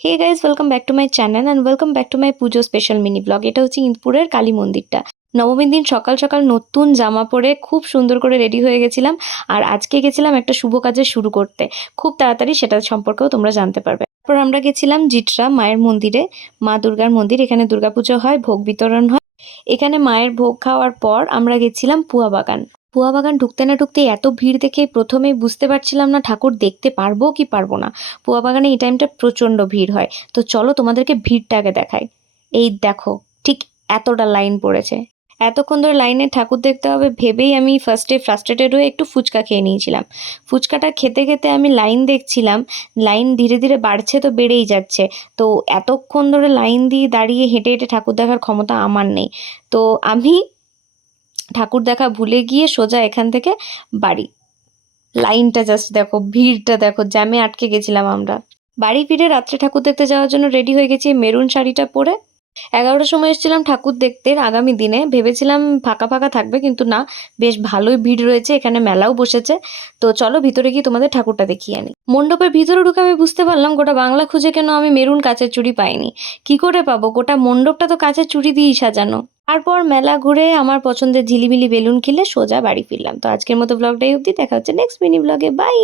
Hey guys, welcome back to my channel and welcome back to my Pujo special mini blog. এটা হচ্ছে ইন্দপুরের কালী মন্দিরটা। নবমীর দিন সকাল সকাল নতুন জামা পরে খুব সুন্দর করে রেডি হয়ে গেছিলাম। আর আজকে গেছিলাম একটা শুভ কাজে শুরু করতে। খুব তাড়াতাড়ি সেটা সম্পর্কেও তোমরা জানতে পারবে। তারপর আমরা গেছিলাম জিটরা মায়ের মন্দিরে, মা দুর্গার মন্দির। এখানে দুর্গাপুজো হয়, ভোগ বিতরণ হয়। এখানে মায়ের ভোগ খাওয়ার পর আমরা গেছিলাম পুয়া বাগান। পুয়া বাগান ঢুকতে না ঢুকতেই এত ভিড় দেখে প্রথমেই বুঝতে পারছিলাম না ঠাকুর দেখতে পারবো কি পারবো না। পুয়া বাগানে এই টাইমটা প্রচণ্ড ভিড় হয়। তো চলো তোমাদেরকে ভিড়টা আগে দেখাই। এই দেখো, ঠিক এতটা লাইন পড়েছে। এতক্ষণ ধরে লাইনে ঠাকুর দেখতে হবে ভেবেই আমি ফার্স্টে ফ্রাস্ট্রেটেড হয়ে একটু ফুচকা খেয়ে নিয়েছিলাম। ফুচকাটা খেতে খেতে আমি লাইন দেখছিলাম, লাইন ধীরে ধীরে বাড়ছে তো বেড়েই যাচ্ছে। তো এতক্ষণ ধরে লাইন দিয়ে দাঁড়িয়ে হেঁটে হেঁটে ঠাকুর দেখার ক্ষমতা আমার নেই। তো আমি ঠাকুর দেখা ভুলে গিয়ে সোজা এখান থেকে বাড়ি। লাইনটা জাস্ট দেখো, ভিড়টা দেখো, জ্যামে আটকে গেছিলাম আমরা। বাড়ি ফিরে রাত্রে ঠাকুর দেখতে যাওয়ার জন্য রেডি হয়ে গেছি মেরুন শাড়িটা পরে। 11টার সময় এসেছিলাম ঠাকুর দেখতে। আগামী দিনে ভেবেছিলাম ফাঁকা ফাঁকা থাকবে, কিন্তু না, বেশ ভালোই ভিড় রয়েছে, এখানে মেলাও বসেছে। তো চলো ভিতরে গিয়ে তোমাদের ঠাকুরটা দেখিয়ে আনি। মণ্ডপের ভিতরে ঢুকে আমি বুঝতে পারলাম গোটা বাংলা খুঁজে কেন আমি মেরুন কাচের চুড়ি পাইনি। কি করে পাবো, গোটা মণ্ডপটা তো কাচের চুড়ি দিয়েই সাজানো। তারপর মেলা ঘুরে আমার পছন্দের ঝিলিমিলি বেলুন কিনে সোজা বাড়ি ফিরলাম। তো আজকের মতো ব্লগটাই অবধি, দেখা হচ্ছে নেক্সট মিনি ব্লগে। বাই।